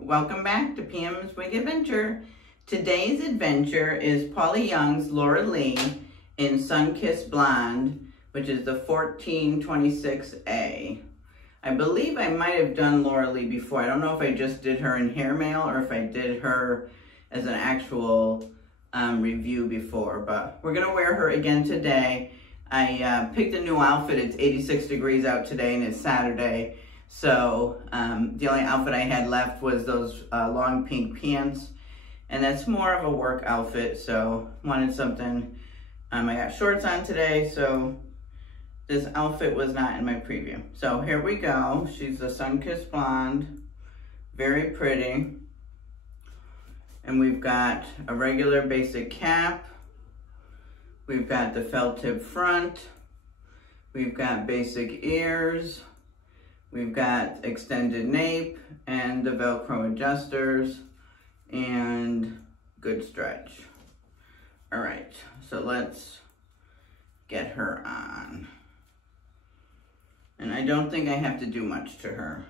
Welcome back to PM's Wig Adventure. Today's adventure is Paula Young's Lorelei in Sunkissed Blonde, which is the 1426A. I believe I might have done Lorelei before. I don't know if I just did her in hair mail or if I did her as an actual review before, but we're gonna wear her again today. I picked a new outfit. It's 86 degrees out today and it's Saturday. So the only outfit I had left was those long pink pants, and that's more of a work outfit, so wanted something. I got shorts on today, so this outfit was not in my preview. So here we go. She's a sun-kissed blonde, very pretty. And we've got a regular basic cap. We've got the felt tip front. We've got basic ears. We've got extended nape and the Velcro adjusters and good stretch. All right, so let's get her on. And I don't think I have to do much to her.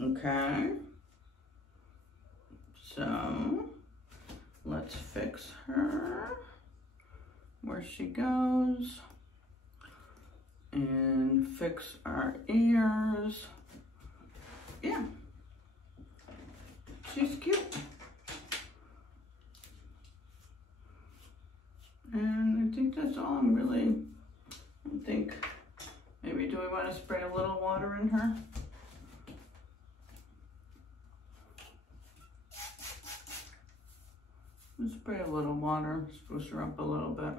Okay. So let's fix her where she goes. And fix our ears. Yeah, she's cute. And I think that's all I'm really, I think, maybe do we want to spray a little water in her? Let's spray a little water, spruce her up a little bit.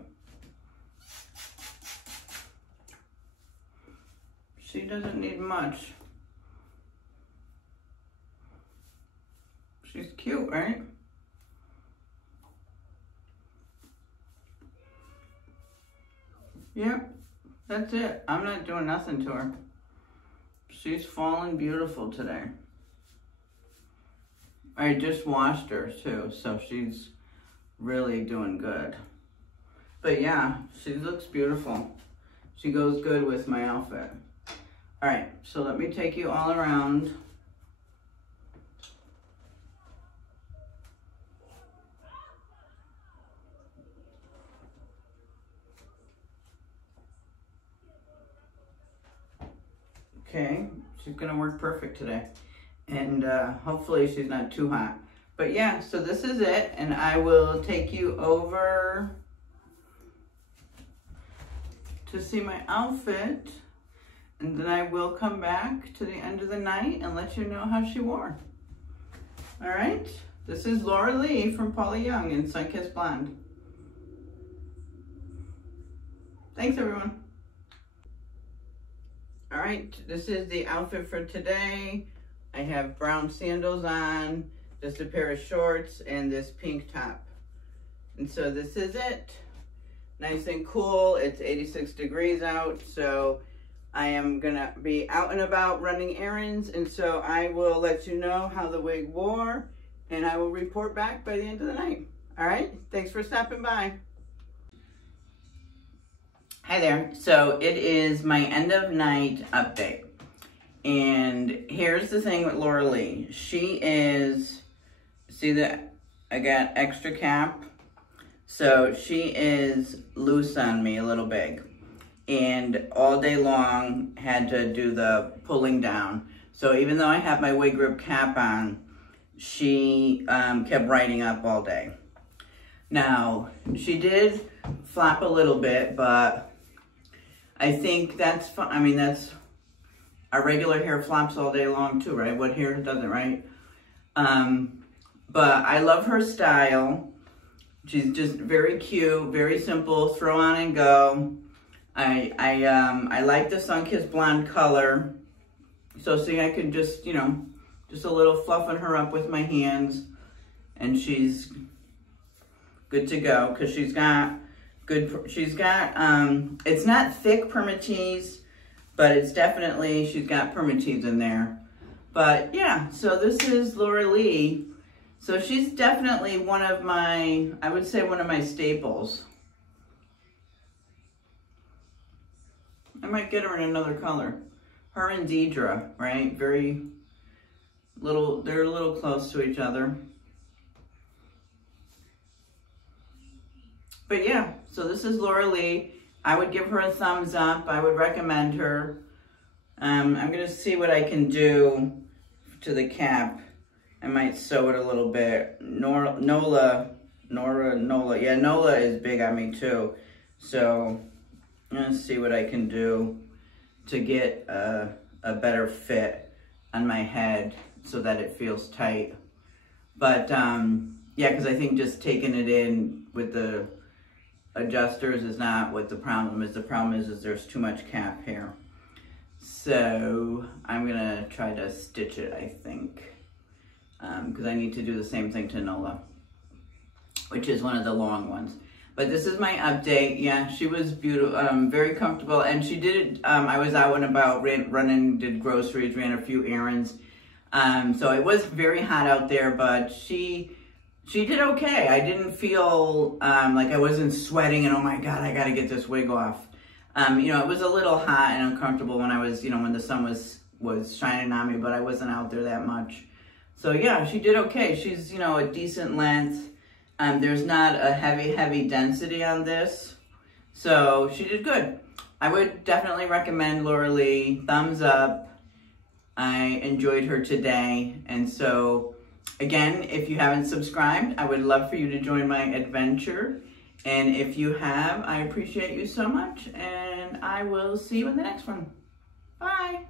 She doesn't need much. She's cute, right? Yep, that's it. I'm not doing nothing to her. She's falling beautiful today. I just washed her too, so she's really doing good. But yeah, she looks beautiful. She goes good with my outfit. All right, so let me take you all around. Okay, she's gonna work perfect today. And hopefully she's not too hot. But yeah, so this is it, and I will take you over to see my outfit. And then I will come back to the end of the night and let you know how she wore. All right, this is Lorelei from Paula Young in Sunkissed Blonde. Thanks, everyone. All right, this is the outfit for today. I have brown sandals on, just a pair of shorts, and this pink top. And so this is it. Nice and cool. It's 86 degrees out, so I am gonna be out and about running errands, and so I will let you know how the wig wore, and I will report back by the end of the night. All right, thanks for stopping by. Hi there, so it is my end of night update. And here's the thing with Lorelei. She is, see that I got extra cap? So she is loose on me, a little big. And all day long had to do the pulling down. So even though I have my wig grip cap on, she kept riding up all day. Now, she did flap a little bit, but I think that's fine. I mean, that's, our regular hair flops all day long too, right? What hair doesn't, right? But I love her style. She's just very cute, very simple, throw on and go. I like the Sunkissed blonde color. So see, I could just, you know, just a little fluffing her up with my hands, and she's good to go, because she's got good. She's got, it's not thick Permatease, but it's definitely, she's got Permatease in there. But yeah, so this is Lorelei. So she's definitely one of my, I would say one of my staples. I might get her in another color. Her and Deidre, right? Very little, they're a little close to each other. But yeah, so this is Lorelei. I would give her a thumbs up. I would recommend her. I'm gonna see what I can do to the cap. I might sew it a little bit. Nola is big on me too. So I'm gonna see what I can do to get a better fit on my head so that it feels tight. But yeah, because I think just taking it in with the adjusters is not what the problem is. The problem is there's too much cap here. So I'm gonna try to stitch it, I think, because I need to do the same thing to Nola, which is one of the long ones. But this is my update. Yeah, she was beautiful, very comfortable, and she did. I was out and about, running, did groceries, ran a few errands. So it was very hot out there, but she did okay. I didn't feel like I wasn't sweating and oh my God, I gotta get this wig off. You know, it was a little hot and uncomfortable when I was, you know, when the sun was shining on me, but I wasn't out there that much. So yeah, she did okay. She's, you know, a decent length. There's not a heavy density on this. So she did good. I would definitely recommend Lorelei. Thumbs up. I enjoyed her today. And so, again, if you haven't subscribed, I would love for you to join my adventure. And if you have, I appreciate you so much. And I will see you in the next one. Bye.